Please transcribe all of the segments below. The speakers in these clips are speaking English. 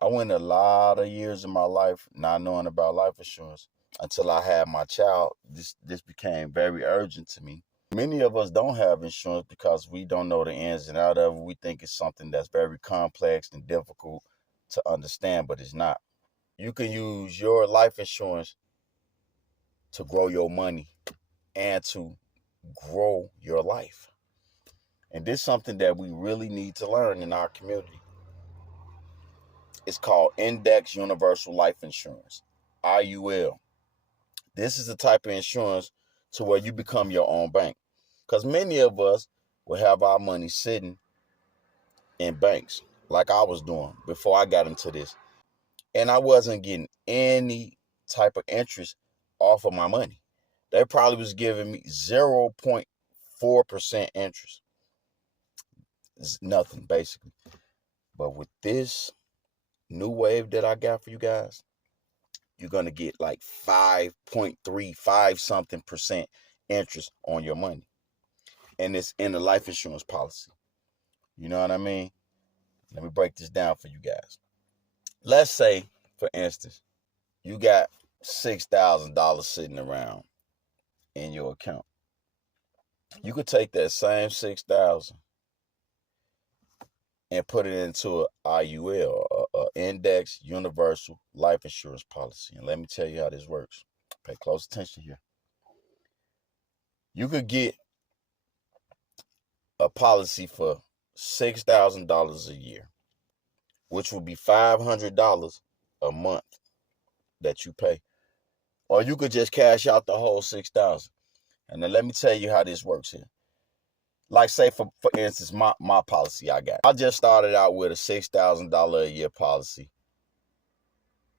I went a lot of years in my life not knowing about life insurance until I had my child. This became very urgent to me. Many of us don't have insurance because we don't know the ins and outs of it. We think it's something that's very complex and difficult to understand, but it's not. You can use your life insurance to grow your money and to grow your life. And this is something that we really need to learn in our community. It's called Indexed Universal Life Insurance, IUL. This is the type of insurance to where you become your own bank. Because many of us will have our money sitting in banks like I was doing before I got into this. And I wasn't getting any type of interest off of my money. They probably was giving me 0.4% interest. It's nothing, basically. But with this new wave that I got for you guys, you're going to get like 5.35 something percent interest on your money. And it's in a life insurance policy. You know what I mean? Let me break this down for you guys. Let's say, for instance, you got $6,000 sitting around in your account. You could take that same 6,000 and put it into a IUL, a Indexed Universal Life Insurance Policy. And let me tell you how this works. Pay close attention here. You could get a policy for $6,000 a year, which would be $500 a month that you pay. Or you could just cash out the whole 6,000. And then let me tell you how this works here. Like, say, for instance, my policy I got. I just started out with a $6,000 a year policy.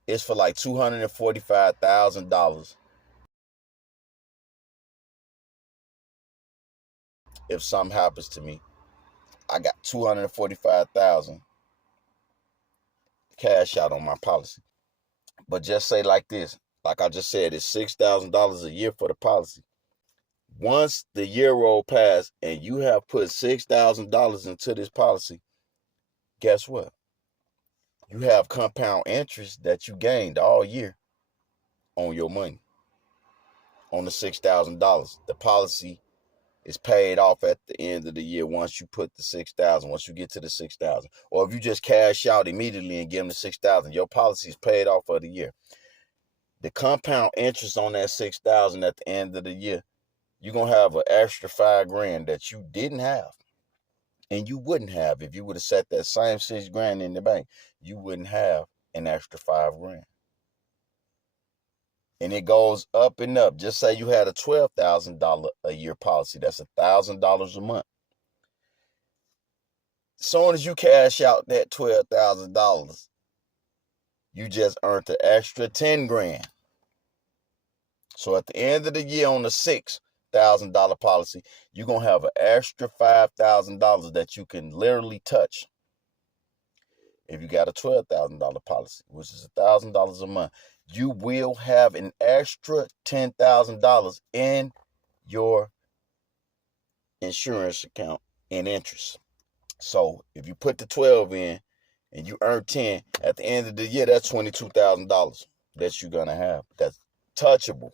It's for like $245,000. If something happens to me, I got $245,000 cash out on my policy. But just say like this, like I just said, it's $6,000 a year for the policy. Once the year roll past and you have put $6,000 into this policy, guess what? You have compound interest that you gained all year on your money, on the $6,000. The policy is paid off at the end of the year once you put the 6,000, once you get to the 6,000. Or if you just cash out immediately and give them the 6,000, your policy is paid off for the year. The compound interest on that 6,000 at the end of the year, you're going to have an extra $5,000 that you didn't have. And you wouldn't have if you would have set that same $6,000 in the bank. You wouldn't have an extra $5,000. And it goes up and up. Just say you had a $12,000 a year policy. That's $1,000 a month. As soon as you cash out that $12,000, you just earned the extra $10,000. So at the end of the year on the $6,000 policy, you're going to have an extra $5,000 that you can literally touch. If you got a $12,000 policy, which is $1,000 a month, you will have an extra $10,000 in your insurance account in interest. So if you put the 12 in and you earn 10, at the end of the year, that's $22,000 that you're going to have. That's touchable.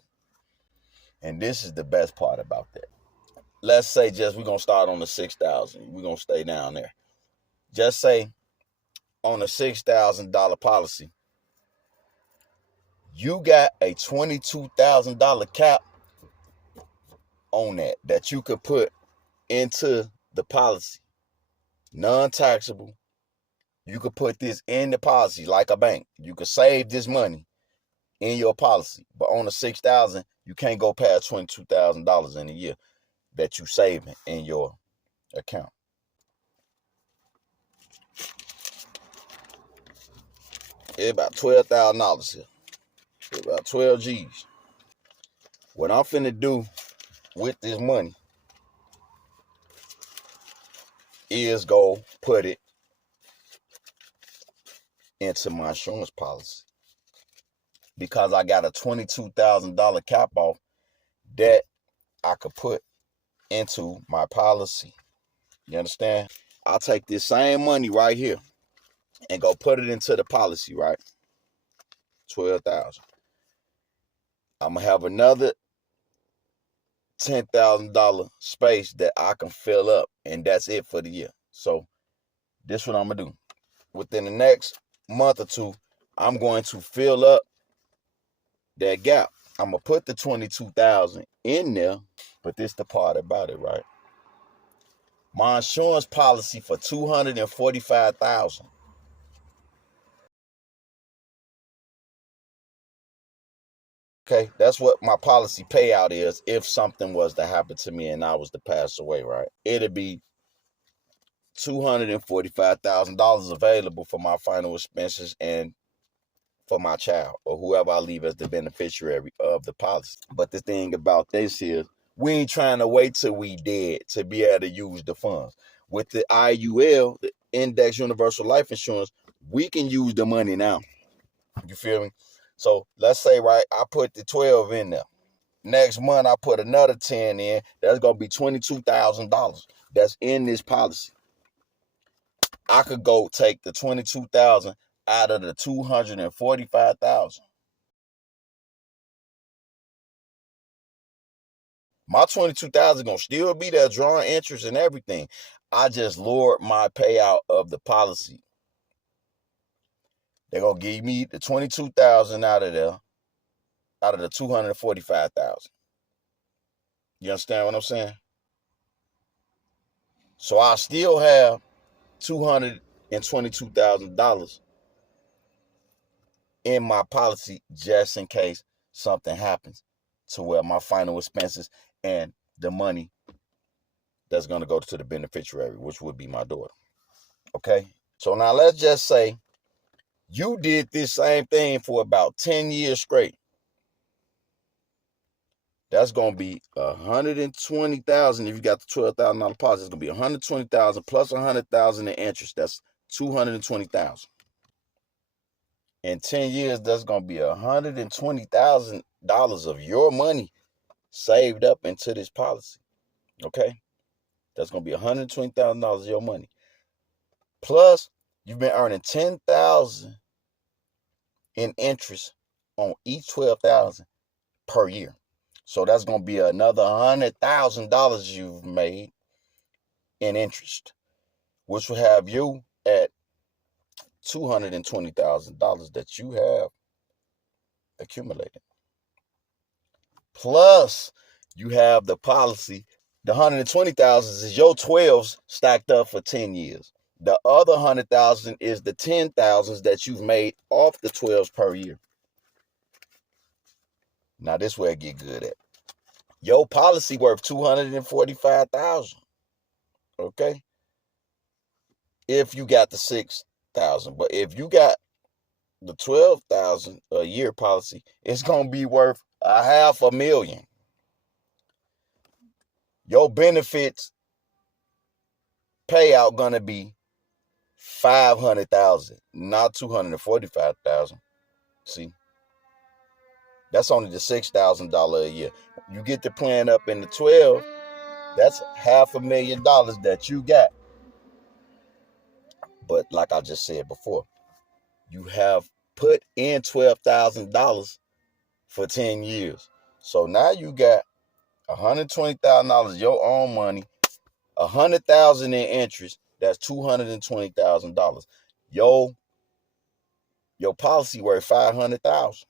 And this is the best part about that. Let's say we're going to start on the 6,000. We're going to stay down there. Just say on a $6,000 policy, you got a $22,000 cap on that you could put into the policy. Non-taxable. You could put this in the policy like a bank. You could save this money in your policy. But on the 6,000, you can't go past $22,000 in a year that you saving in your account. It's about $12,000 here. It's about 12 G's. What I'm finna do with this money is go put it into my insurance policy. Because I got a $22,000 cap off that I could put into my policy. You understand? I'll take this same money right here and go put it into the policy, right? 12,000. I'm gonna have another $10,000 space that I can fill up, and that's it for the year. So this is what I'm gonna do. Within the next month or two, I'm going to fill up that gap. I'm gonna put the 22,000 in there, but this the part about it, right? My insurance policy for 245,000. Okay, that's what my policy payout is if something was to happen to me and I was to pass away, right? It'd be $245,000 available for my final expenses and for my child or whoever I leave as the beneficiary of the policy. But the thing about this is, we ain't trying to wait till we dead to be able to use the funds. With the IUL, the Indexed Universal Life Insurance, we can use the money now. You feel me? So let's say, right, I put the 12 in there. Next month, I put another 10 in. That's going to be $22,000 that's in this policy. I could go take the 22,000 out of the 245,000. My 22,000 gonna still be there drawing interest and everything. I just lowered my payout of the policy. They're gonna give me the 22,000 out of there, out of the 245,000. You understand what I'm saying? So I still have $222,000 in my policy just in case something happens to where my final expenses and the money that's going to go to the beneficiary, which would be my daughter. Okay? So now let's just say you did this same thing for about 10 years straight. That's going to be 120,000. If you got the $12,000 policy, it's going to be 120,000 plus 100,000 in interest. That's 220,000. In 10 years, that's going to be $120,000 of your money saved up into this policy. Okay? That's going to be $120,000 of your money. Plus, you've been earning $10,000 in interest on each $12,000 per year. So that's going to be another $100,000 you've made in interest, which will have you at $220,000 that you have accumulated. Plus, you have the policy. The 120,000 is your 12s stacked up for 10 years. The other 100,000 is the 10,000s that you've made off the 12s per year. Now this where it get good at. Your policy worth 245,000. Okay? If you got the 6,000, but if you got the 12,000 a year policy, it's gonna be worth $500,000. Your benefits payout gonna be 500,000, not 245,000. See, that's only the $6,000 a year. You get the plan up in the 12, that's $500,000 that you got. But like I just said before, you have put in $12,000 for 10 years. So now you got $120,000 your own money, $100,000 in interest. That's $220,000. Your policy worth $500,000.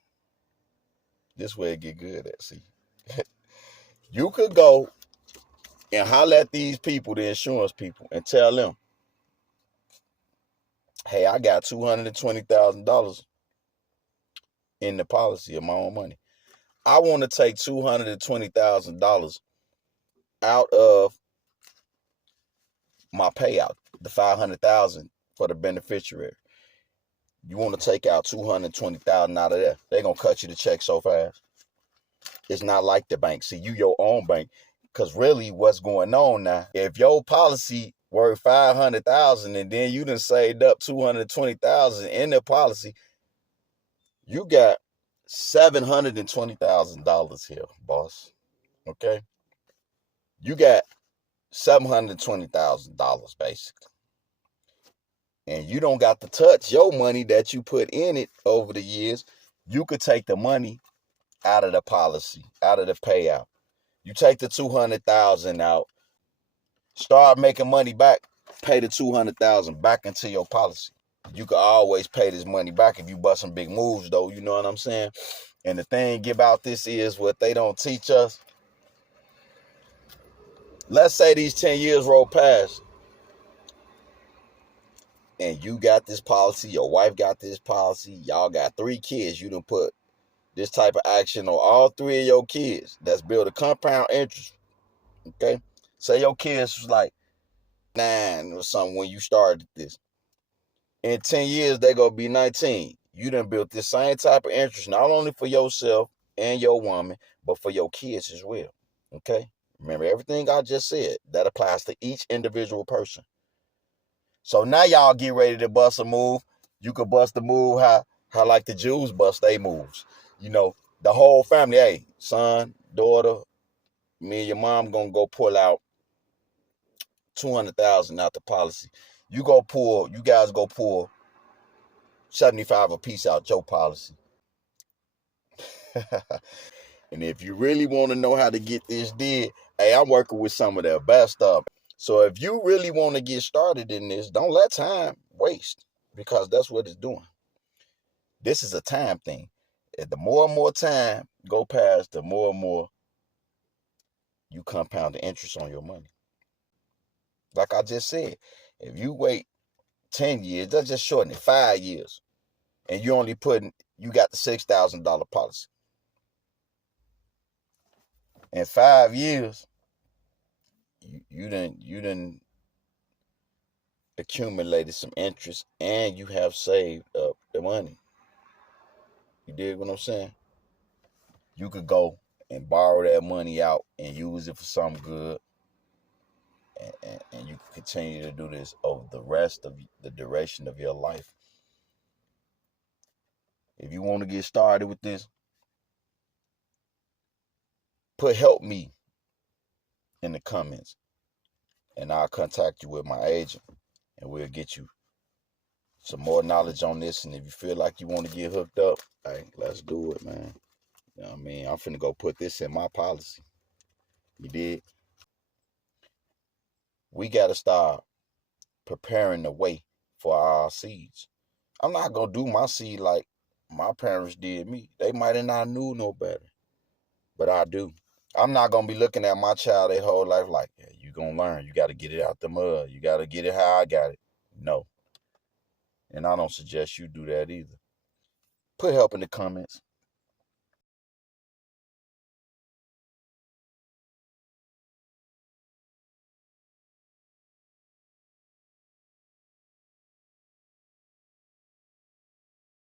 This way it get good at. See, you could go and holler at these people, the insurance people, and tell them, hey, I got $220,000 in the policy of my own money. I want to take $220,000 out of my payout, the $500,000 for the beneficiary. You want to take out $220,000 out of there. They're going to cut you the check so fast. It's not like the bank. See, you your own bank. Because really what's going on now, if your policy worth $500,000 and then you done saved up $220,000 in the policy, you got $720,000 here, boss. Okay? You got $720,000 basically. and you don't got to touch your money that you put in it over the years, you could take the money out of the policy, out of the payout. You take the 200,000 out, start making money back, pay the 200,000 back into your policy. You can always pay this money back if you bust some big moves, though. You know what I'm saying? And the thing about this is what they don't teach us. Let's say these 10 years roll past and you got this policy, your wife got this policy, y'all got 3 kids. You done put this type of action on all 3 of your kids. That's build a compound interest. Okay? Say your kids was like 9 or something when you started this. In 10 years, they gonna be 19. You done built this same type of interest, not only for yourself and your woman, but for your kids as well. Okay? Remember everything I just said. That applies to each individual person. So now y'all get ready to bust a move. You could bust the move how like the Jews bust they moves. You know, the whole family, hey, son, daughter, me and your mom gonna go pull out 200,000 out the policy. You guys go pull 75 apiece out your policy. And if you really want to know how to get this did, hey, I'm working with some of the best stuff. So if you really want to get started in this, don't let time waste, because that's what it's doing. This is a time thing. The more and more time go past, the more and more you compound the interest on your money. Like I just said, if you wait 10 years, that's just shorten it, 5 years, and you got the $6,000 policy. In 5 years, you done accumulated some interest, and you have saved up the money. You dig what I'm saying? You could go and borrow that money out and use it for something good, and you can continue to do this over the rest of the duration of your life. If you want to get started with this, put help me in the comments, and I'll contact you with my agent, and we'll get you some more knowledge on this. And if you feel like you want to get hooked up, hey, let's do it, man. You know what I mean? I'm finna go put this in my policy. You did? We got to start preparing the way for our seeds. I'm not going to do my seed like my parents did me. They might have not knew no better, but I do. I'm not going to be looking at my child their whole life like, yeah, you going to learn. You got to get it out the mud. You got to get it how I got it. No. And I don't suggest you do that either. Put help in the comments.